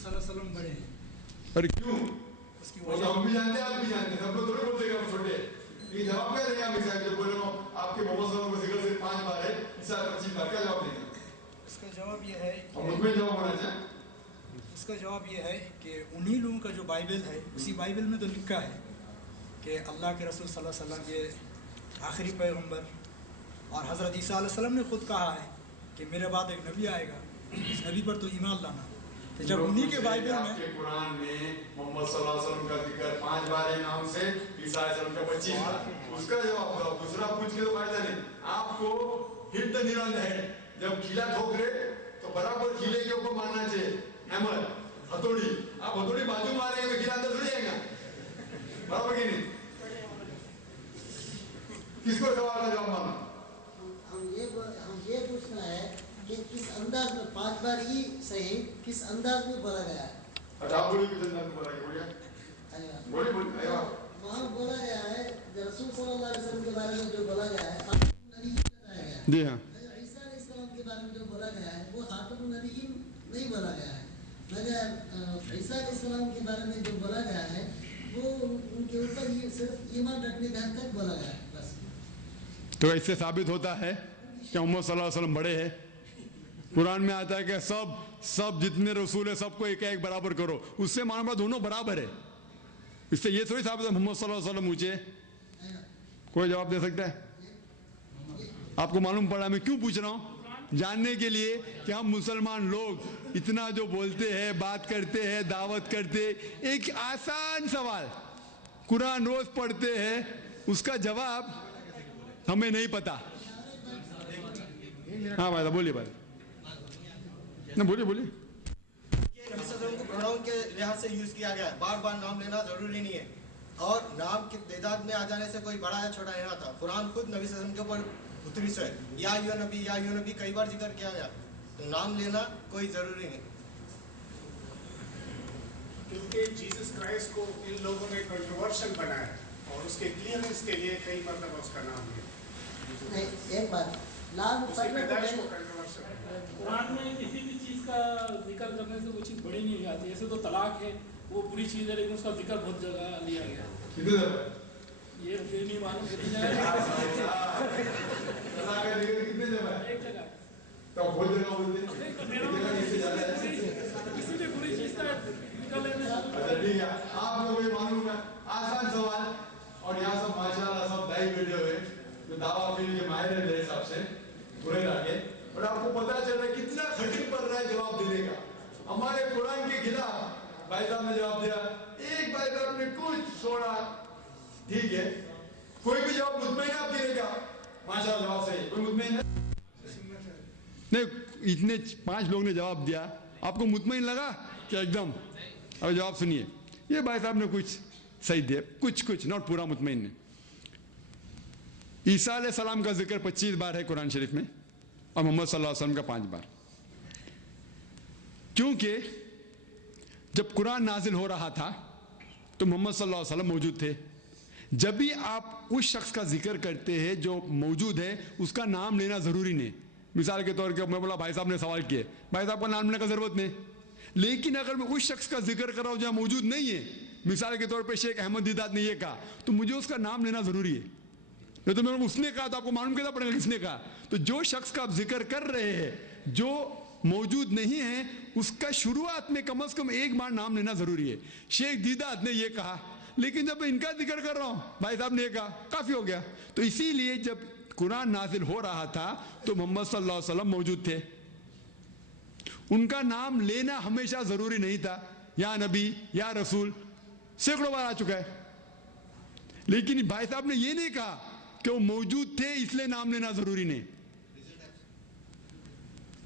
सल्लल्लाहु अलैहि वसल्लम बड़े हैं। अरे क्यों? उसकी वो वजह हम भी जानते हैं, आप भी जानते हैं, सब लोग थोड़ी बोलते हैं हम छोटे। ये जवाब क्या देंगे आप मिसाइल जो बोल रहे हो आपके मोहम्मद सल्लल्लाहु अलैहि वसल्लम का जिक्र सिर्फ 5 बार है, ईसा 25 बार, क्या जवाब देंगे? इसका जवाब ये है और मुझमें जवाब होना चाहिए। इसका जवाब ये है कि उन्हीं लोगों का जो बाइबल है, उसी बाइबल में तो लिखा है कि अल्लाह के रसूल सल्लल्लाहु अलैहि वसल्लम ये आखिरी पैगंबर, और हज़रत ईसा अलैहि सल्लम ने खुद कहा है कि मेरे बाद एक नबी आएगा, इस नबी पर तो ईमान लाना। तो जब उन्हीं के बाइबल में कुरान में मोहम्मद सल्लल्लाहु अलैहि वसल्लम का जिक्र 5 बार है नाम से, ईसा अलैहि सल्लम का 25 बार, उसका जवाब दो। दूसरा पूछ के तो फायदा नहीं। आपको hit the nail on the head, जब खीला ठोक रहे तो बराबर खीले के ऊपर मारना चाहिए। हैमर, हथौड़ी, आप हथौड़ी बाजू मारेंगे तो खीला अंदर थोड़ी जाएगा, बराबर कि नहीं? किसको सवाल का जवाब मानो? हम ये पूछना है कि किस अंदाज में 5 बार ही सही, किस अंदाज में बोला गया है? अच्छा आप बोलिए, किस अंदाज में बोला गया? बोलिए बोलिए। वहाँ बोला गया है रसूल सल्लल्लाहु अलैहि वसल्लम के बारे में जो बोला गया है, खातमुन नबिय्यीन बताया गया है। जी हाँ। ईसा अलैहिस्सलाम के बारे में जो बोला गया है वो खातमुन नबिय्यीन नहीं बोला गया है, मगर ईसा अलैहिस्सलाम के बारे में जो बोला गया है वो उनके ऊपर ये सिर्फ ईमान रखने का हद तक बोला गया है, बस। तो इससे साबित होता है कि मोहम्मद सल्लल्लाहु अलैहि वसल्लम बड़े हैं। कुरान में आता है कि सब जितने रसूल है सबको एक एक बराबर करो, उससे मानो दोनों बराबर है। इससे ये थोड़ी साबित है मोहम्मद सल्लल्लाहु अलैहि वसल्लम ऊंचे। कोई जवाब दे सकता है? आपको मालूम पड़ा मैं क्यों पूछ रहा हूँ? जानने के लिए कि हम मुसलमान लोग इतना जो बोलते हैं, बात करते हैं, दावत करते, एक आसान सवाल कुरान रोज पढ़ते हैं, उसका जवाब हमें नहीं पता। हाँ भाई बोलिए भाई, ना बोलिए को प्रोनाउन के लिहाज से यूज किया गया है, बार बार नाम लेना जरूरी नहीं है, और नाम की तादाद में आ जाने से कोई बड़ा या छोटा नहीं आता। कुरान खुद नबी सल्लल्लाहु अलैहि वसल्लम के ऊपर उतरी से या यो नबी कई बार जिक्र किया गया, तो नाम लेना कोई जरूरी नहीं। क्योंकि जीसस क्राइस्ट को इन लोगों ने कंट्रोवर्शियल बनाया और उसके क्लियरेंस के लिए कई मरतबा उसका नाम लिया। नहीं, एक बात कुरान में किसी भी चीज़ का जिक्र करने से वो चीज़ बड़ी नहीं जाती। ऐसे तो तलाक है, वो बुरी चीज़ है, लेकिन उसका जिक्र बहुत जगह लिया गया। ये नहीं मालूम कितनी जगह, कितने जगह? एक जगह तो बहुत जगह बोलते हैं, इसीलिए बुरी चीज़ का जिक्र लेने। अच्छा ठीक है, आप लोगों को ये मालूम है आसान सवाल, और यहाँ सब माशाल्लाह सब दाई बैठे हुए तो दावा फील्ड के माहिर है मेरे हिसाब से पूरे लागे, और आपको पता चल रहा है कितना कठिन पड़ रहा है जवाब देने का। हमारे कुरान के खिलाफ भाई साहब ने जवाब दिया, एक भाई साहब ने कुछ छोड़ा, ठीक है, कोई भी जवाब मुतमईन आप देने का, माशाल्लाह जवाब सही, कोई मुतमईन नहीं, इतने 5 लोग ने जवाब दिया, आपको मुतमईन लगा क्या? एकदम। अब जवाब सुनिए, ये भाई साहब ने कुछ सही दिया, कुछ नॉट पूरा मुतमईन ने। ईसा अलैहि सलाम का जिक्र 25 बार है कुरान शरीफ में, और मोहम्मद सल्लल्लाहु अलैहि वसल्लम का 5 बार। क्योंकि जब कुरान नाजिल हो रहा था तो मोहम्मद सल्लल्लाहु अलैहि वसल्लम मौजूद थे। जब भी आप उस शख्स का जिक्र करते हैं जो मौजूद है, उसका नाम लेना जरूरी नहीं। मिसाल के तौर पर मैं बोला भाई साहब ने सवाल किए, भाई साहब का नाम लेने का जरूरत नहीं, लेकिन अगर मैं उस शख्स का जिक्र कर रहा हूं जहां मौजूद नहीं है, मिसाल के तौर पर शेख अहमद दीदात ने यह कहा, तो मुझे उसका नाम लेना जरूरी है। नहीं तो मैंने उसने कहा तो आपको मालूम कैसा पड़ेगा किसने कहा? तो जो शख्स का आप जिक्र कर रहे हैं जो मौजूद नहीं है, उसका शुरुआत में कम से कम एक बार नाम लेना जरूरी है। शेख दीदात ने यह कहा, लेकिन जब मैं इनका जिक्र कर रहा हूं, भाई साहब ने कहा, काफी हो गया। तो इसीलिए जब कुरान नाजिल हो रहा था तो मोहम्मद सल्लल्लाहु अलैहि वसल्लम मौजूद थे, उनका नाम लेना हमेशा जरूरी नहीं था। या नबी या रसूल सैकड़ों बार आ चुका है, लेकिन भाई साहब ने यह नहीं कहा कि वो मौजूद थे इसलिए नाम लेना जरूरी नहीं।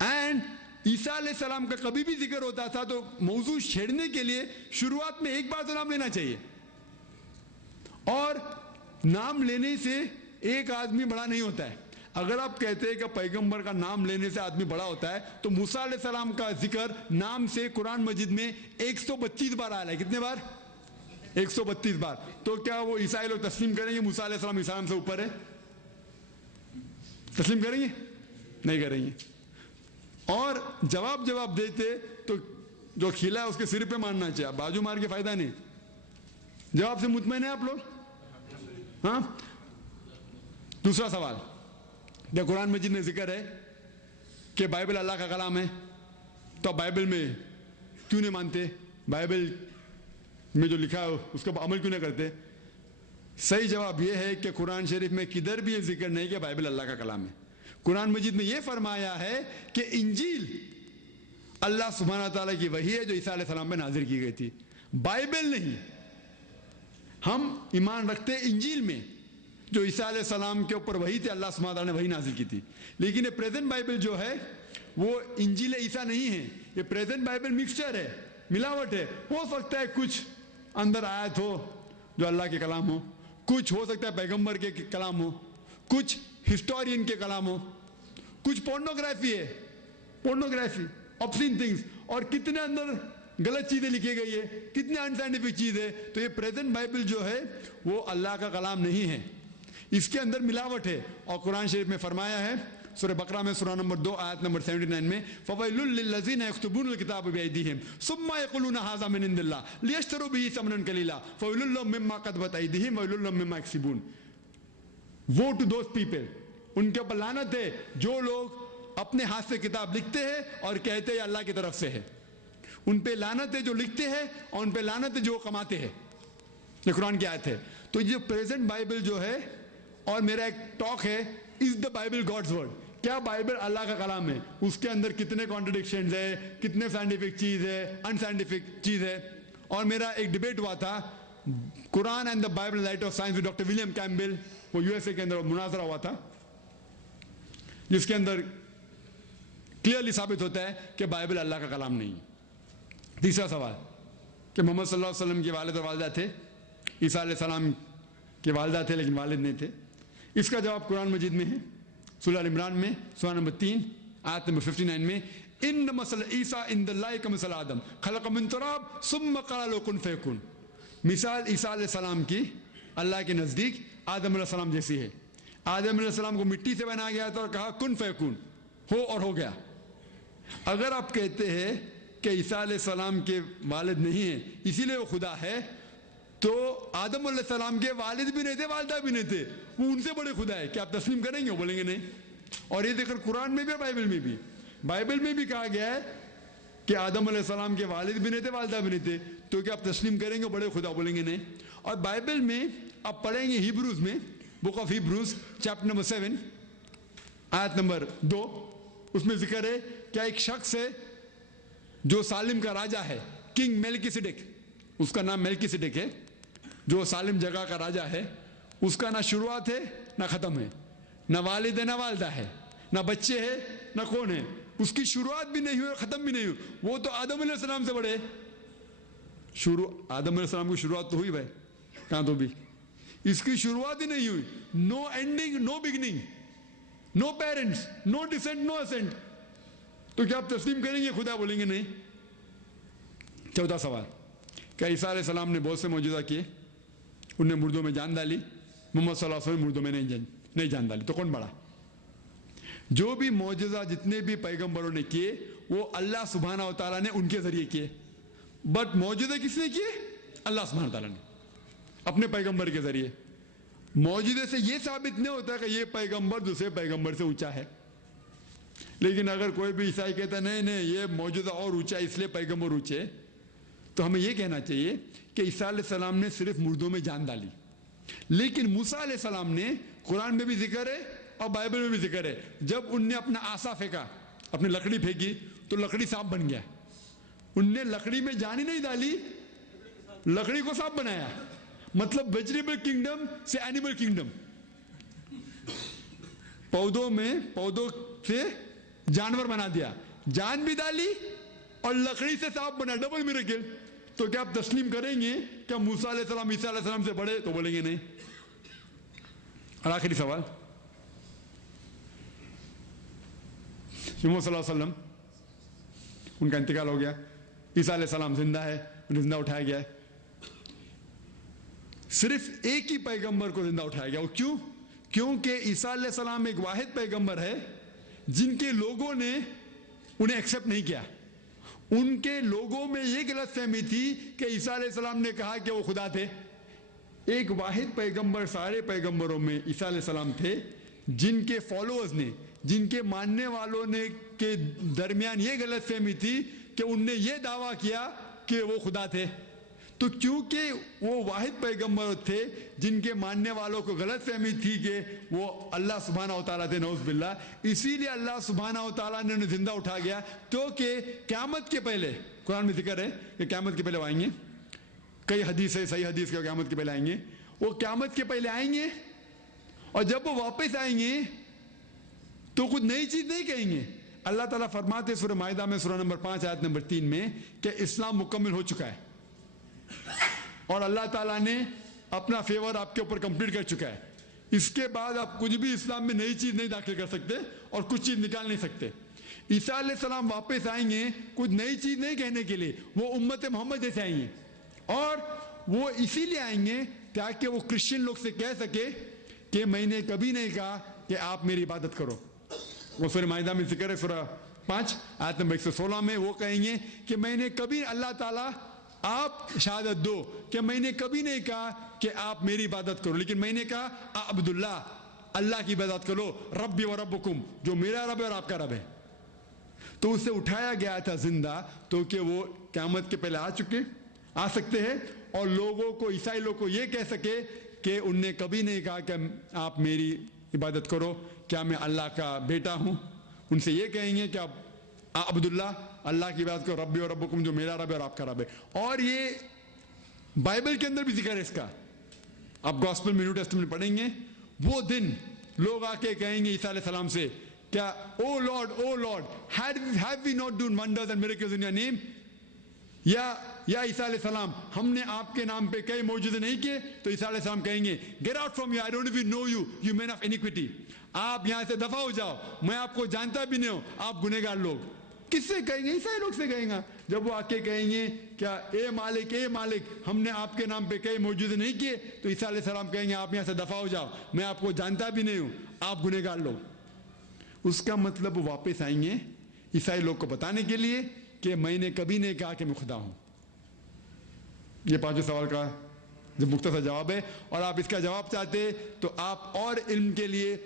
एंड ईसा अलैहि सलाम का कभी भी जिक्र होता था तो मौजू छेड़ने के लिए शुरुआत में एक बार तो नाम लेना चाहिए, और नाम लेने से एक आदमी बड़ा नहीं होता है। अगर आप कहते हैं कि पैगंबर का नाम लेने से आदमी बड़ा होता है, तो मूसा अलैहि सलाम का जिक्र नाम से कुरान मजिद में 132 बार आया है। कितने बार? 132 बार। तो क्या वो ईसाई लोग तस्लीम करेंगे मूसा अलैहि सलाम ईसा से ऊपर है? तस्लीम करेंगे? नहीं करेंगे। और जवाब देते तो जो खिला है उसके सिर पे मारना चाहिए, बाजू मार के फायदा नहीं। जवाब से मुतमईन है आप लोग? हाँ। दूसरा सवाल, जब कुरान मजीद में जिक्र है कि बाइबल अल्लाह का कलाम है, तो बाइबल में क्यों नहीं मानते? बाइबल में जो लिखा है उसका अमल क्यों नहीं करते? सही जवाब यह है कि कुरान शरीफ में किधर भी ये जिक्र नहीं कि बाइबल अल्लाह का कलाम है। कुरान मजीद में यह फरमाया है कि इंजील अल्लाह सुब्हानहू तआला की वही है जो ईसा अलैहिस्सलाम पे नाजिल की गई थी, बाइबल नहीं। हम ईमान रखते हैं इंजील में जो ईसा अलैहिस्सलाम के ऊपर वही थे, अल्लाह सुब्हानहू तआला ने वही नाजिल की थी। लेकिन ये प्रेजेंट बाइबल जो है वो इंजील ईसा नहीं है, ये प्रेजेंट बाइबल मिक्सचर है, मिलावट है। हो सकता है कुछ अंदर आयत हो जो अल्लाह के कलाम हो, कुछ हो सकता है पैगंबर के कलाम हो, कुछ हिस्टोरियन के कलाम हो, कुछ पोर्नोग्राफी है, पोर्नोग्राफी, ऑब्सीन थिंग्स, और कितने अंदर गलत चीजें लिखी गई है, कितने अनसाइंटिफिक चीज है। तो ये प्रेजेंट बाइबल जो है वो अल्लाह का कलाम नहीं है, इसके अंदर मिलावट है। और कुरान शरीफ में फरमाया है सूरह बकरा में सूरह नंबर 2 आयत नंबर 79 में, फवैलुल लिल्लज़ीना यक्तुबूनल किताब बिअयदीहिम सुम्मा यक़ूलूना हाज़ा मिन इंदिल्लाह लियश्तरू बिही समनन कलीला फवैलुल लहुम मिम्मा कतबत अयदीहिम ववैलुल लहुम मिम्मा यक्सिबून। वो टू दोज पीपल, उनके ऊपर लानत है जो लोग अपने हाथ से किताब लिखते हैं और कहते हैं अल्लाह की तरफ से है। उन पे लानत है जो लिखते हैं और उन पे लानत है जो कमाते हैं। ये कुरान की आयत है। तो ये प्रेजेंट बाइबल जो है, और मेरा एक टॉक है, is the Bible God's word, क्या बाइबल अल्लाह का कलाम है? उसके अंदर कितने कॉन्ट्रडिक्शंस है, कितने साइंटिफिक चीज है, अनसाइंटिफिक चीज है। और मेरा एक डिबेट हुआ था Quran and the Bible light of science with doctor William Campbell, वो यूएसए के अंदर मुनाजरा हुआ था, जिसके अंदर क्लियरली साबित होता है कि बाइबल अल्लाह का कलाम नहीं। तीसरा सवाल कि मोहम्मद सल्लल्लाहु अलैहि वसल्लम के वालिद और वालिदा थे, ईसा अलैहिस्सलाम के वालिदा थे लेकिन वालिद नहीं थे। इसका जवाब कुरान मजीद में है, सूरह अल इमरान में सूरह नंबर 3 आयत नंबर 59 में, इन्न मसल ईसा इंदल्लाहि कमसल आदम खलक़ मिन तुराब सुम्मा क़ाला लहु कुन फयकुन। मिसाल ईसा अलैहिस्सलाम की अल्लाह के नज़दीक आदम अलैहिस्सलाम जैसी है। आदम अलैहिस्सलाम को मिट्टी से बनाया गया था और कहा कुन फयकुन, हो और हो गया। अगर आप कहते हैं कि ईसा अलैहिस्सलाम के वालिद नहीं है इसीलिए वो खुदा है, तो आदम अलैहिस्सलाम के वालिद भी नहीं थे, वालिदा भी नहीं थे, वो उनसे बड़े खुदा है। क्या आप तस्लीम करेंगे? वो बोलेंगे नहीं। और ये देखकर कुरान में भी और बाइबल में भी, बाइबल में भी कहा गया है कि आदम अलैहिस्सलाम के वालिद भी नहीं थे, वालिदा भी नहीं थे, तो क्या आप तस्लीम करेंगे? बड़े खुदा बोलेंगे नहीं। और बाइबल में आप पढ़ेंगे हिब्रूज में, book of Hebrews chapter number 7 आयत नंबर 2, उसमें जिक्र है क्या एक शख्स है जो सालिम का राजा है, किंग मेल्किसेडेक, उसका नाम मेल्किसेडेक है, जो सालिम जगह का राजा है। उसका ना शुरुआत है ना खत्म है, ना वालिद है ना वालिदा है, ना बच्चे है ना कौन है, उसकी शुरुआत भी नहीं हुई खत्म भी नहीं हुई। वो तो आदम अलैहिस्सलाम से बड़े। आदम अलैहिस्सलाम की शुरुआत तो हुई भाई, कहां तो भी इसकी शुरुआत ही नहीं हुई। No ending, no beginning, no parents, no descent, no ascent. तो क्या आप तस्लीम करेंगे? खुदा बोलेंगे नहीं। चौथा सवाल, क्या ईसा अलैहिस्सलाम ने बहुत से मौजूदा किए, उन्हें मुर्दों में जान डाली, मोहम्मद सल्लल्लाहु अलैहि वसल्लम मुर्दों में नहीं जान डाली, तो कौन बड़ा? जो भी मौजूदा जितने भी पैगंबरों ने किए वो अल्लाह सुब्हानहू तआला ने उनके जरिए किए, बट मौजूदा किसने किए? अल्लाह सुब्हानहू तआला ने अपने पैगंबर के जरिए। मौजूदे से ये साबित नहीं होता कि ये पैगंबर दूसरे पैगंबर से ऊंचा है। लेकिन अगर कोई भी ईसाई कहता नहीं नहीं ये मौजूदा और ऊंचा इसलिए पैगंबर ऊंचे, तो हमें यह कहना चाहिए कि ईसा अलैहिस्सलाम ने सिर्फ मुर्दों में जान डाली, लेकिन मूसा अलैहिस्सलाम ने, कुरान में भी जिक्र है और बाइबल में भी जिक्र है, जब उनने अपना आसा फेंका, अपनी लकड़ी फेंकी तो लकड़ी सांप बन गया। उनने लकड़ी में जान ही नहीं डाली, लकड़ी को सांप बनाया। मतलब वेजिटेबल किंगडम से एनिमल किंगडम, पौधों से जानवर बना दिया, जान भी डाली और लकड़ी से सांप बना, डबल मिरेकल। तो क्या आप तस्लीम करेंगे क्या मूसा अलैहिस्सलाम ईसा अलैहिस्सलाम से बड़े? तो बोलेंगे नहीं। और आखिरी सवाल, मोहम्मद सल्लल्लाहु अलैहि वसल्लम, उनका इंतकाल हो गया, ईसा अलैहिस्सलाम जिंदा है, जिंदा उठाया गया है। सिर्फ एक ही पैगंबर को जिंदा उठाया गया। वो क्यों? क्योंकि ईसा अलैहिस्सलाम एक वाहिद पैगंबर है जिनके लोगों ने उन्हें एक्सेप्ट नहीं किया। ان کے لوگوں میں یہ غلط فہمی تھی کہ عیسیٰ علیہ السلام نے کہا کہ وہ خدا تھے. ایک واحد پیغمبر سارے پیغمبروں میں عیسیٰ علیہ السلام تھے، جن کے فالوورز نے، جن کے ماننے والوں نے کے درمیان یہ غلط فہمی تھی کہ ان نے یہ دعویٰ کیا کہ وہ خدا تھے. تو کیونکہ وہ واحد پیغمبر تھے جن کے ماننے والوں کو غلط فہمی تھی کہ وہ اللہ سبحانہ و تعالیٰ تھے، نعوذ باللہ، اسی لیے اللہ سبحانہ و تعالیٰ نے انہیں زندہ اٹھا گیا. تو کہ قیامت کے پہلے، قرآن میں ذکر ہے کہ قیامت کے پہلے وہ آئیں گے، کئی حدیث ہے، صحیح حدیث کے قیامت کے پہلے آئیں گے. وہ قیامت کے پہلے آئیں گے اور جب وہ واپس آئیں گے تو کچھ نئی چیز نہیں کہیں گے. اللہ تعالیٰ فرماتے ہیں سورہ مائدہ میں سورہ نمبر 5 آیت نمبر 3 میں کہ اسلام مکمل ہو چکا ہے اور اللہ تعالیٰ نے اپنا فیور آپ کے اوپر کمپلیٹ کر چکا ہے. اس کے بعد آپ کچھ بھی اسلام میں نئی چیز نہیں داخل کر سکتے اور کچھ چیز نکال نہیں سکتے. عیسیٰ علیہ السلام واپس آئیں گے کچھ نئی چیز نہیں کہنے کے لیے، وہ امت محمد جیسے آئیں گے، اور وہ اسی لیے آئیں گے تاکہ وہ کرسچن لوگ سے کہہ سکے کہ میں نے کبھی نہیں کہا کہ آپ میری عبادت کرو. وہ سورہ مائدہ میں ذکر ہے سورہ 5 آیت نمبر 116 میں، وہ کہیں گے کہ میں نے کبھی، اللہ تعالیٰ آپ شہادت دو کہ میں نے کبھی نہیں کہا کہ آپ میری عبادت کرو، لیکن میں نے کہا عبداللہ، اللہ کی عبادت کرو، ربی و ربکم، جو میرا رب ہے اور آپ کا رب ہے. تو اسے اٹھایا گیا تھا زندہ تو کہ وہ قیامت کے پہلے آ سکتے ہیں اور لوگوں کو، عیسائی لوگوں کو یہ کہہ سکے کہ ان نے کبھی نہیں کہا کہ آپ میری عبادت کرو، کیا میں اللہ کا بیٹا ہوں. ان سے یہ کہیں گے کہ آپ عبداللہ، اللہ کی عبادت کرو، ربی و ربکم، جو میرا رب ہے اور آپ کا رب ہے. اور یہ بائبل کے اندر بھی ذکر ہے اس کا. آپ گاسپل میں، نیو ٹیسٹمنٹ پڑھیں گے، وہ دن لوگ آ کے کہیں گے عیسیٰ علیہ السلام سے کیا او lord have we not done wonders and miracles in your name؟ یا عیسیٰ علیہ السلام، ہم نے آپ کے نام پہ کئی معجزے نہیں کیے؟ تو عیسیٰ علیہ السلام کہیں گے get out from here, I don't even know you, you men of iniquity. آپ یہاں سے دفع ہو جاؤ، میں آپ کو جانتا بھی نہیں ہوں، آپ گنہگار لوگ. کس سے کہیں گے؟ عیسائی لوگ سے کہیں گا. جب وہ آ کے کہیں گے کیا اے مالک ہم نے آپ کے نام پہ کئی معجزے نہیں کیے؟ تو عیسیٰ علیہ السلام کہیں گے آپ یہاں سے دفع ہو جاؤ، میں آپ کو جانتا بھی نہیں ہوں، آپ گنہگار لوگ. اس کا مطلب وہ واپس آئیں گے عیسائی لوگ کو بتانے کے لیے کہ میں نے کبھی نہیں کہا کہ میں خدا ہوں. یہ 5 سوال کا جو مختصر جواب ہے. اور آپ اس کا جواب چاہتے تو آپ اور علم کے لیے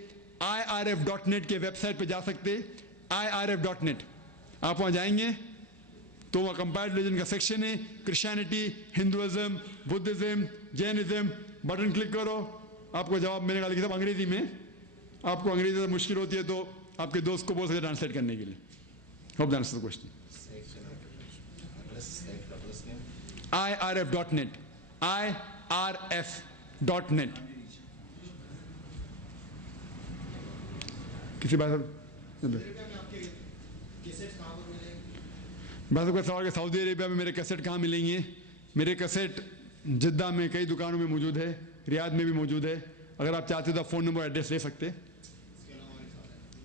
IRF.net کے ویب سائٹ پہ جا سکتے. IRF.net آپ وہاں جائیں گے تو وہاں کمپیرڈ ریلیجن کا سیکشن ہے، Christianity, Hinduism, Buddhism, Jainism. Button click کرو، آپ کو جواب ملے گا، لیکن سب انگریزی میں. آپ کو انگریزی سے مشکل ہوتی ہے تو آپ کے دوست کو بول سکتے ٹرانسلیٹ کرنے کے لیے. Hope answer the question. IRF.net IRF.net. کسی بات کا سوال کہ سعودی عربیہ میں میرے کیسٹ کہاں ملیں گے؟ میرے کیسٹ جدہ میں کئی دکانوں میں موجود ہے، ریاض میں بھی موجود ہے. اگر آپ چاہتے تو فون نمبر ایڈریس لے سکتے.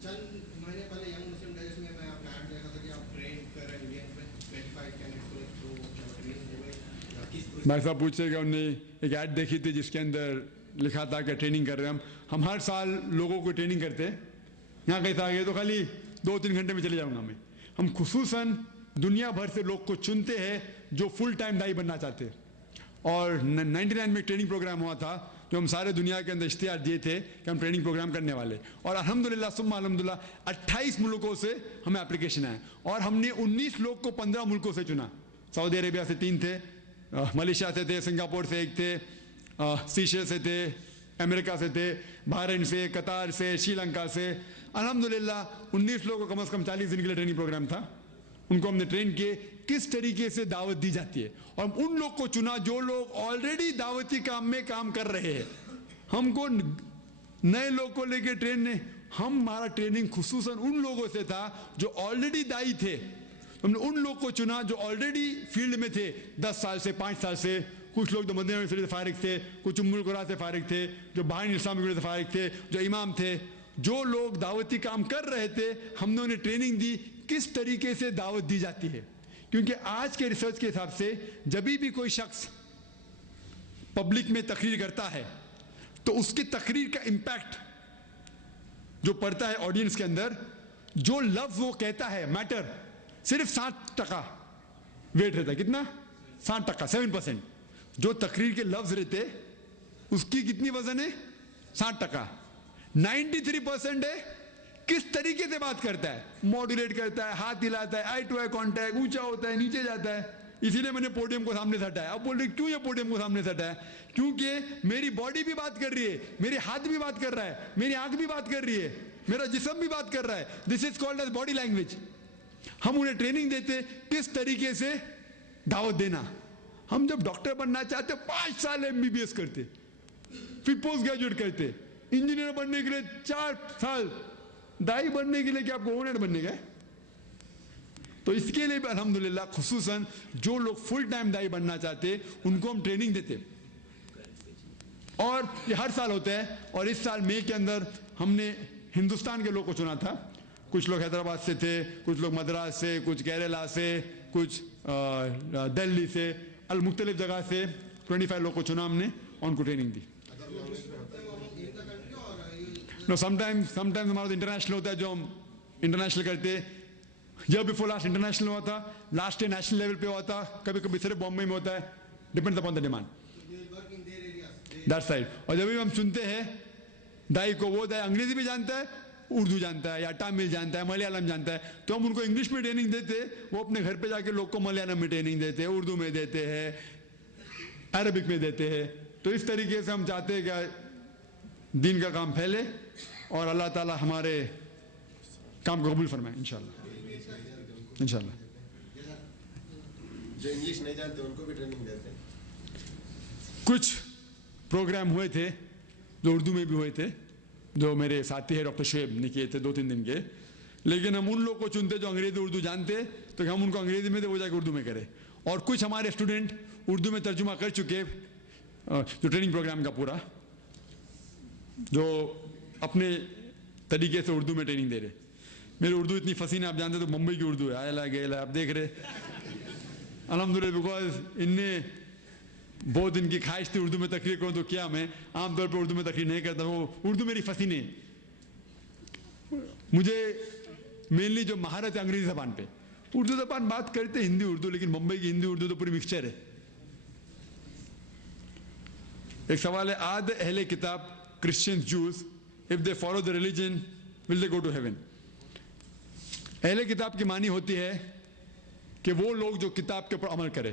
چند مہینے پہلے ینگ مسلم ڈیز میں آپ کا ایڈ دیکھا تھا کہ آپ ٹرین کر رہے ہیں انڈین میں 25 کینڈیڈیٹس کو، تو ٹرین ہو گئے. بھائی صاحب پوچھ رہے کہ انہوں نے ایک ایڈ دیکھی تھی جس کے اندر لکھا تھا کہ ٹریننگ کر رہے ہیں ہم ہر سال لوگوں کو ٹریننگ کرتے ہیں. یہاں کیسا آگے تو خالی 2-3 گھنٹے میں چلے جاؤں گا میں. ہم خصوصاً دنیا بھر سے لوگ کو چنتے ہیں جو فل ٹائم دائی بننا چاہتے ہیں. اور 99 میں ٹریننگ پروگرام ہوا تھا جو ہم سارے دنیا کے اندر اشتہار دیے تھے کہ ہم ٹریننگ پروگرام کرنے والے. اور الحمدللہ ثم الحمدللہ 28 ملکوں سے ہمیں اپلیکیشن آئے اور ہم نے 19 لوگ کو 15 ملکوں سے چنا. سعودی عربیہ سے 3 تھے، ملیشیا سے تھے، سنگاپور سے 1 تھے، سیشل سے تھے، امریکہ سے تھے، بحرین سے، قطر سے، شری لنکا سے. الحمدللہ 19 لوگوں کو کم از کم 40 دن کے لیے ٹریننگ پروگرام تھا. ان کو ہم نے ٹرین کیے کس طریقے سے دعوت دی جاتی ہے، اور ان لوگ کو چنا جو لوگ آلریڈی دعوتی کام میں کام کر رہے ہیں. ہم کو نئے لوگ کو لے کے ٹرین نے، ہمارا ٹریننگ خصوصاً ان لوگوں سے تھا جو آلریڈی دائی تھے. ہم نے ان لوگ کو چنا جو آلریڈی فیلڈ میں تھے 10 سال سے 5 سال سے. کچھ لوگ تو مدینہ یونیورسٹی سے فارغ تھے، کچھ ام القریٰ سے فارغ تھے، جو بحرین اسلامی یونیورسٹی سے فارغ تھے، جو امام تھے. جو لوگ دعوتی کام کر رہے تھے ہم نے انہیں ٹریننگ دی کس طریقے سے دعوت دی جاتی ہے. کیونکہ آج کے ریسرچ کے حساب سے جبھی بھی کوئی شخص پبلک میں تقریر کرتا ہے تو اس کی تقریر کا امپیکٹ جو پڑتا ہے آڈینس کے اندر، جو لفظ وہ کہتا ہے میٹر صرف 7%، वेट रहता है कितना 60%, 7%। जो तकरीर के लफ्ज रहते उसकी कितनी वजन है 60%। 93% है किस तरीके से बात करता है, मॉड्यूलेट करता है, हाथ हिलाता है, आई टू आई कॉन्टैक्ट, ऊंचा होता है, नीचे जाता है। इसीलिए मैंने पोडियम को सामने से हटाया। अब बोल रहे क्यों ये पोडियम को सामने से हटाया? क्योंकि मेरी बॉडी भी बात कर रही है, मेरे हाथ भी बात कर रहा है, मेरी आंख भी बात कर रही है, मेरा जिस्म भी बात कर रहा है। This is called as body language. हम उन्हें ट्रेनिंग देते किस तरीके से दावत देना। हम जब डॉक्टर बनना चाहते 5 साल MBBS करते, फिर पोस्ट ग्रेजुएट करते, इंजीनियर बनने के लिए 4 साल, दाई बनने के लिए क्या आपको ओनर बनने का? तो इसके लिए भी अल्हम्दुलिल्लाह खुसूसन जो लोग फुल टाइम दाई बनना चाहते उनको हम ट्रेनिंग देते, और ये हर साल होता है। और इस साल मई के अंदर हमने हिंदुस्तान के लोग को चुना था। कुछ लोग हैदराबाद से थे, कुछ लोग मद्रास से, कुछ केरला से, कुछ दिल्ली से, मुख्तलिफ जगह से 25 लोग को चुना हमने और उनको ट्रेनिंग दी। नो समटाइम्स हमारा तो इंटरनेशनल होता है जो हम इंटरनेशनल करते। जब बिफोर लास्ट इंटरनेशनल हुआ था, लास्ट ईयर नेशनल लेवल पे हुआ था, कभी कभी सिर्फ बॉम्बे में होता है, depends upon the demand that side. और जब भी हम सुनते हैं दाई को, वो दाई अंग्रेजी भी जानता है, उर्दू जानता है, या तमिल जानता है, मलयालम जानता है, तो हम उनको इंग्लिश में ट्रेनिंग देते, वो अपने घर पे जाके लोग को मलयालम में ट्रेनिंग देते हैं, उर्दू में देते हैं, अरबिक में देते हैं। तो इस तरीके से हम चाहते हैं कि दीन का काम फैले और अल्लाह ताला हमारे काम को कबूल फरमाए इंशाल्लाह। इंशाल्लाह जो इंग्लिश नहीं जानते उनको भी ट्रेनिंग देते हैं। कुछ प्रोग्राम हुए थे जो उर्दू में भी हुए थे, जो मेरे साथी है डॉक्टर शुएब ने किए थे 2-3 दिन के। लेकिन हम उन लोग को चुनते जो अंग्रेजी उर्दू जानते, तो हम उनको अंग्रेजी में दे, वो जाके उर्दू में करे। और कुछ हमारे स्टूडेंट उर्दू में तर्जुमा कर चुके जो ट्रेनिंग प्रोग्राम का पूरा, जो अपने तरीके से उर्दू में ट्रेनिंग दे रहे। मेरी उर्दू इतनी फसीन है, आप जानते तो मुंबई की उर्दू है, आयला गेला आप देख रहे अल्हम्दुलिल्लाह। बिकॉज इनने बहुत दिन की ख्वाहिश थी उर्दू में तकरीर करूँ, तो क्या मैं आमतौर पर उर्दू में तकरीर नहीं करता। वो उर्दू मेरी फसीन है। मुझे मेनली जो महारत है अंग्रेजी जबान पे, उर्दू जबान बात करते हिंदी उर्दू, लेकिन मुंबई की हिंदी उर्दू तो पूरी मिक्सचर है। एक सवाल है, आर द अहले किताब Christians Jews if they follow the religion will they go to heaven? अहले किताब की मानी होती है कि वो लोग जो किताब के ऊपर अमल करे।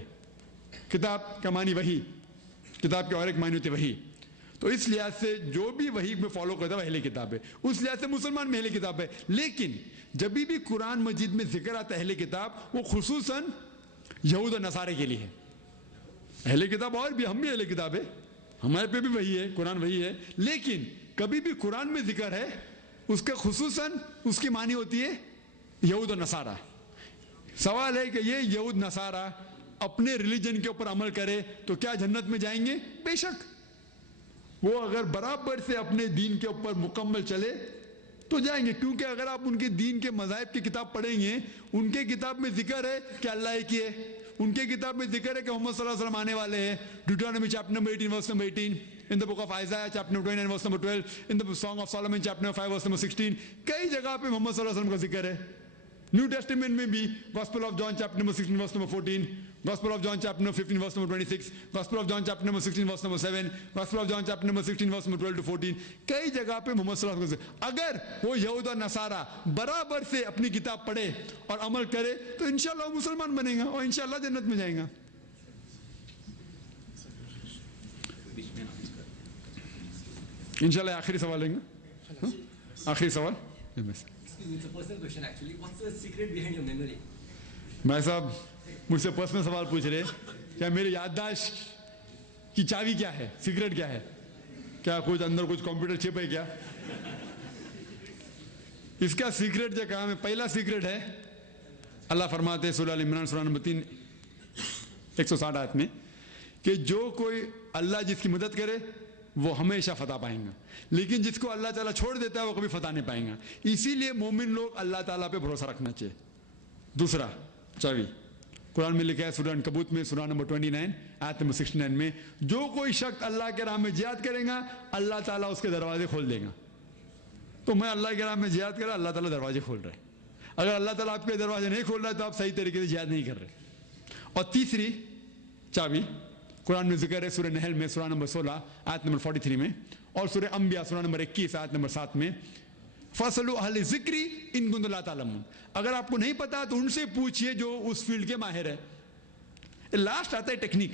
किताब का मानी वही, किताब की और एक मानी होती है वही। तो इस लिहाज से जो भी वही में फॉलो करता है अहले किताब है, उस लिहाज से मुसलमान में अहले किताब है। लेकिन जब भी कुरान मजीद में जिक्र आता है अहले किताब, वो खुसूसन यहूद और नसारे के लिए है। अहले किताब और भी, हम भी अहले किताब है, हमारे पे भी वही है, कुरान वही है। लेकिन कभी भी कुरान में जिक्र है उसका खुसूसन उसकी मानी होती है यहूद और नसारा। सवाल है कि ये यहूद नसारा अपने रिलीजन के ऊपर अमल करे तो क्या जन्नत में जाएंगे? बेशक। वो अगर बराबर से अपने दीन के ऊपर मुकम्मल चले तो जाएंगे, क्योंकि अगर आप उनके दीन के मज़ाहिब की किताब पढ़ेंगे, उनके किताब में जिक्र है कि अल्लाह एक ही है, उनके किताब में जिक्र है कि मोहम्मद सल्लल्लाहु अलैहि वसल्लम आने वाले हैं। Deuteronomy chapter number 18 verse number 18, in the book of Isaiah chapter number 29 verse number 12, in the song of Solomon chapter number 5 verse number 16। कई जगह पे मोहम्मद सल्लल्लाहु अलैहि वसल्लम का जिक्र है। न्यू टेस्टामेंट में भी Gospel of John chapter number 16 verse number 14, Gospel of John chapter number 15 verse number 26, Gospel of John chapter number 16 verse number 7, Gospel of John chapter number 16 verse number 12 to 14। कई जगह पे मोहम्मद सल्लल्लाहु अलैहि वसल्लम, अगर वो यहूद और नसारा बराबर से अपनी किताब पढ़े और अमल करे तो इंशाल्लाह वो मुसलमान बनेगा और इंशाल्लाह जन्नत में जाएगा। इंशाल्लाह आखिरी सवाल लेंगे, आखिरी सवाल। It's a personal question actually. What's the secret behind your memory? भाई साहब मुझसे पर्सनल सवाल पूछ रहे, क्या मेरी याददाश्त की चाबी क्या है, सीक्रेट क्या है? क्या कुछ अंदर कुछ कंप्यूटर चिप है क्या? इसका सीक्रेट जो कहा, पहला सीक्रेट है, अल्लाह फरमाते हैं सूरह इमरान सूरह नंबर 3 160 आयत में कि जो कोई अल्लाह जिसकी मदद करे वो हमेशा फतह पाएंगा, लेकिन जिसको अल्लाह ताला छोड़ देता है वो कभी फतह नहीं पाएंगा। इसीलिए मोमिन लोग अल्लाह ताला पे भरोसा रखना चाहिए। दूसरा चाबी कुरान में लिखा है सूरह अनकबूत में सूरह नंबर 29 आयत नंबर 69 में, जो कोई शख्स अल्लाह के राह में जिहाद करेगा अल्लाह ताला उसके दरवाजे खोल देगा। तो मैं अल्लाह के राह में जिहाद करा, अल्लाह ताला दरवाजे खोल रहा है। अगर अल्लाह ताला आपके दरवाजे नहीं खोल रहा है तो आप सही तरीके से जिहाद नहीं कर रहे। और तीसरी चाबी कुरान में जिक्र है सूरह नहल में सूरह नंबर 16 आयत नंबर 43 में, और सूरह अंबिया सूरह नंबर 21 आयत नंबर 7 में, फसलु अहले ज़िक्री इन कुंतुम ला तालमून, अगर आपको नहीं पता तो उनसे पूछिए जो उस फील्ड के माहिर है। लास्ट आता है टेक्निक,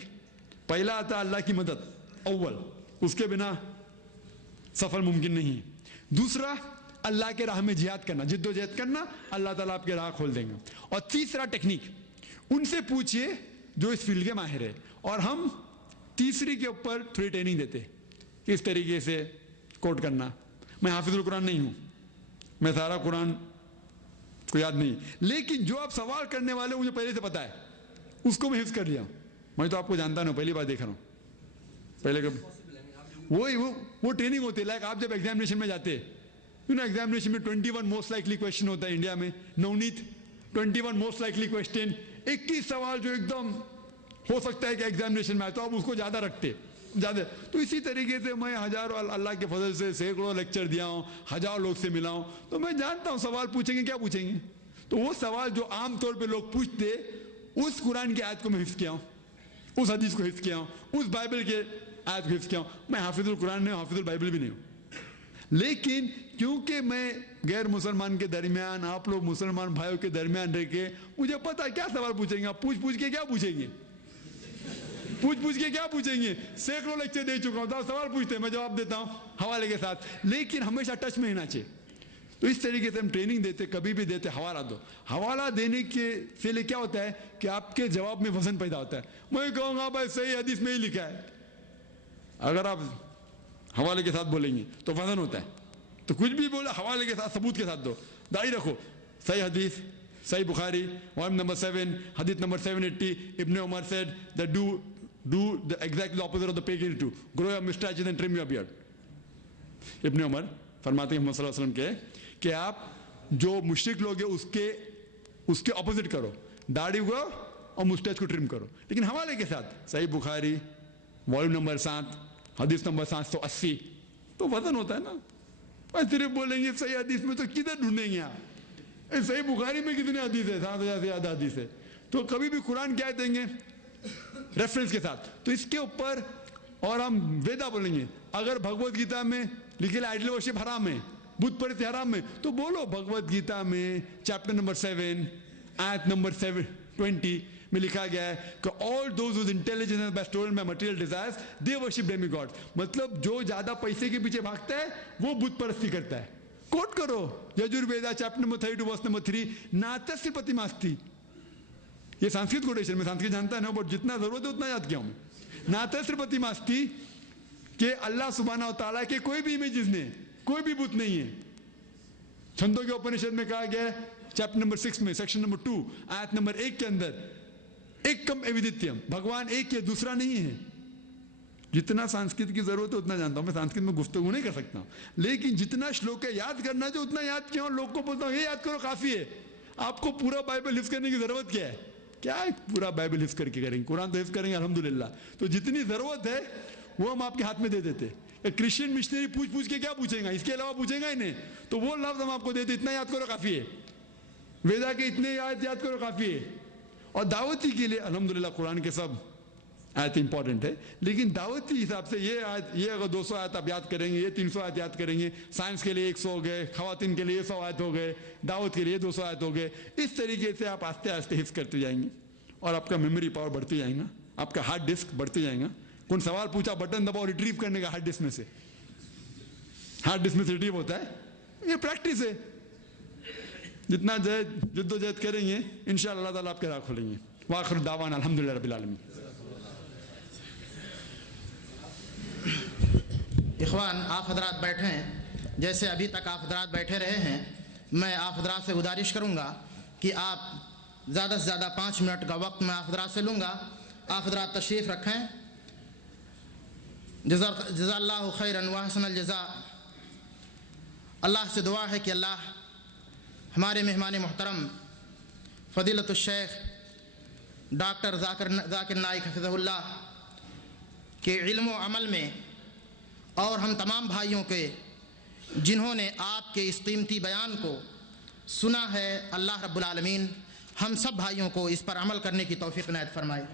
पहला आता है अल्लाह की मदद अव्वल, उसके बिना सफल मुमकिन नहीं है। दूसरा अल्लाह के राह में जिहाद करना, जिद्दोजहद करना, अल्लाह ताला आपके राह खोल देंगे। और तीसरा टेक्निक, उनसे पूछिए जो इस फील्ड के माहिर है। और हम तीसरी के ऊपर थोड़ी ट्रेनिंग देते, इस तरीके से कोट करना। मैं हाफिजुल कुरान नहीं हूं, मैं सारा कुरान को याद नहीं, लेकिन जो आप सवाल करने वाले मुझे पहले से पता है, उसको मैं हिफ्ज कर लिया। मैं तो आपको जानता नहीं, पहली बार देख रहा हूं, पहले कभी वो ट्रेनिंग होती है। लाइक आप जब एग्जामिनेशन में जाते, एग्जामिनेशन में 21 मोस्ट लाइकली क्वेश्चन होता है इंडिया में, नवनीत 21 मोस्ट लाइकली क्वेश्चन, 21 सवाल जो एकदम हो सकता है कि एग्जामिनेशन में आए, तो आप उसको ज्यादा रखते ज्यादा। तो इसी तरीके से मैं हजारों अल्लाह के फजल से सैकड़ों लेक्चर दिया हूं, हजारों लोग से मिला हूं, तो मैं जानता हूं सवाल पूछेंगे क्या पूछेंगे। तो वो सवाल जो आमतौर पे लोग पूछते, उस कुरान की आयत को मैं हिफ्ज किया हूं, उस हदीस को हिफ्ज किया हूं, उस बाइबल के आयत को हिफ्ज किया हूं। मैं हाफिजुल कुरान नहीं हूं, हाफिजुल बाइबल भी नहीं हूं, लेकिन क्योंकि मैं गैर मुसलमान के दरमियान, आप लोग मुसलमान भाइयों के दरमियान रह के, मुझे पता है क्या सवाल पूछेंगे आप, पूछ पूछ के क्या पूछेंगे, पूछ पूछ के क्या पूछेंगे। सैकड़ों लेक्चर दे चुका हूं, तो आप सवाल पूछते हैं, मैं जवाब देता हूं हवाले के साथ, लेकिन हमेशा टच में रहना चाहिए। तो इस तरीके से हम ट्रेनिंग देते, कभी भी देते हवाला दो। हवाला देने के से लिए क्या होता है कि आपके जवाब में वजन पैदा होता है। मैं कहूंगा भाई सही हदीस में ही लिखा है, अगर आप हवाले के साथ बोलेंगे तो वजन होता है। तो कुछ भी बोले हवाले के साथ, सबूत के साथ दो, दाई रखो। सही हदीस, सही बुखारी वॉल्यूम नंबर 7 हदीस number 780, Ibn Umar said that do the exactly opposite of the pagan to grow your mustaches and trim your beard। इब्न उमर फरमाते हैं मोहम्मद सल्लल्लाहु अलैहि वसल्लम के कि आप जो मुशरिक लोग हैं उसके ऑपोजिट करो, दाढ़ी को और मुस्टैच को ट्रिम करो, लेकिन हवाले के साथ। सही बुखारी वॉल्यूम नंबर 7 हदीस नंबर 780। तो वजन होता है ना, और सिर्फ बोलेंगे सही हदीस में, तो किधर ढूंढेंगे आप? सही बुखारी में कितने हदीस है? 7,000 से ज्यादा हदीस है। तो कभी भी कुरान क्या देंगे रेफरेंस के साथ, तो इसके ऊपर। और हम वेदा बोलेंगे, अगर भगवत गीता में लिखे आइडल वर्शिप हराम है, बुत परस्ती हराम है, तो बोलो भगवत गीता में चैप्टर नंबर 7 आयत नंबर 720 में लिखा गया है कि all those whose intelligence has been stolen by material desires they worship demigods. मतलब जो ज्यादा पैसे के पीछे भागता है वो बुत परस्ती करता है। कोट करो Yajurveda chapter number 32 verse number 3, नातस्य प्रतिमास्ति। ये संस्कृत कोटेशन में, संस्कृत जानता है, बट जितना जरूरत है उतना याद किया हूं। नातस्य प्रतिमास्ति के अल्लाह सुब्हानहू व तआला के कोई भी इमेजेस नहीं, कोई भी बुत नहीं है। छंदों के उपनिषद में कहा गया है चैप्टर नंबर 6 में सेक्शन नंबर 2 आयत नंबर 1 के अंदर, एकम एविदित्यम, भगवान एक है, दूसरा नहीं है। जितना संस्कृत की जरूरत है उतना जानता हूं, मैं संस्कृत में गुफ्तगू नहीं कर सकता हूं, लेकिन जितना श्लोक है याद करना जो उतना याद किया। लोग को बोलता हूं ये याद करो काफी है, आपको पूरा बाइबल हिफ्ज करने की जरूरत क्या है? क्या है पूरा बाइबल हिफ्ज करके करेंगे? कुरान तो हिफ्ज करेंगे अल्हम्दुलिल्लाह। तो जितनी जरूरत है वो हम आपके हाथ में दे देते। क्रिश्चियन मिशनरी पूछ पूछ के क्या पूछेगा, इसके अलावा पूछेगा ही नहीं, तो वो लफ्ज हम आपको देते, इतना याद करो काफी है। वेदा के इतने याद करो काफी है। और दावती के लिए अल्हम्दुलिल्लाह कुरान के सब आयत इंपॉर्टेंट है, लेकिन दावती हिसाब से ये अगर 200 आयत आप याद करेंगे, ये 300 आयत याद करेंगे, साइंस के लिए 100 हो गए, खवातीन के लिए 100 आयत हो गए, दावत के लिए 200 आयत हो गए। इस तरीके से आप आस्ते आस्ते हिफ्ज करते जाएंगे और आपका मेमोरी पावर बढ़ती जाएगा, आपका हार्ड डिस्क बढ़ते जाएगा। कौन सवाल पूछा, बटन दबाओ, रिट्रीव करने का हार्ड डिस्क में से, हार्ड डिस्क में से रिट्रीव होता है। ये प्रैक्टिस है, जितना जद्दोजहद करेंगे इंशाअल्लाह अल्लाह ताला आपके राह खोलेंगे। वाखिर दावाना अल्हम्दुलिल्लाह रब्बिल आलमीन। इख़वान, आप हजरात बैठे हैं, जैसे अभी तक आप हजरात बैठे रहे हैं, मैं आप हजरात से गुजारिश करूंगा कि आप ज़्यादा से ज़्यादा 5 मिनट का वक्त मैं आप हजरात से लूँगा। आप हजरात तशरीफ़ रखें। जज़ाल्लाहु खैरन व अहसनल जज़ा। अल्लाह से दुआ है कि अल्लाह हमारे मेहमान मोहतरम फ़ज़ीलतुश शेख डॉक्टर ज़ाकिर नाइक हफ़िज़हुल्लाह के इल्म व अमल में, और हम तमाम भाइयों के जिन्होंने आपके इस कीमती बयान को सुना है, अल्लाह रब्बुल आलमीन ہم سب بھائیوں کو اس پر عمل کرنے کی توفیق عنایت فرمائے.